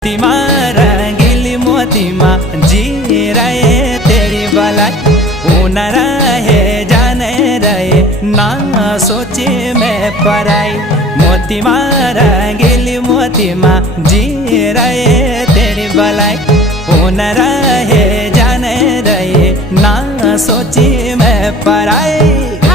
मोतीमा रंगीली मोतीमा जी रहे तेरी भलाई, ऊन रहे जाने रहे ना सोचे मैं पराई। मोतीमा रंगीली मोतीमा जी रहे तेरी भलाई, ऊन रहे जाने रहे ना सोचे मैं पराई।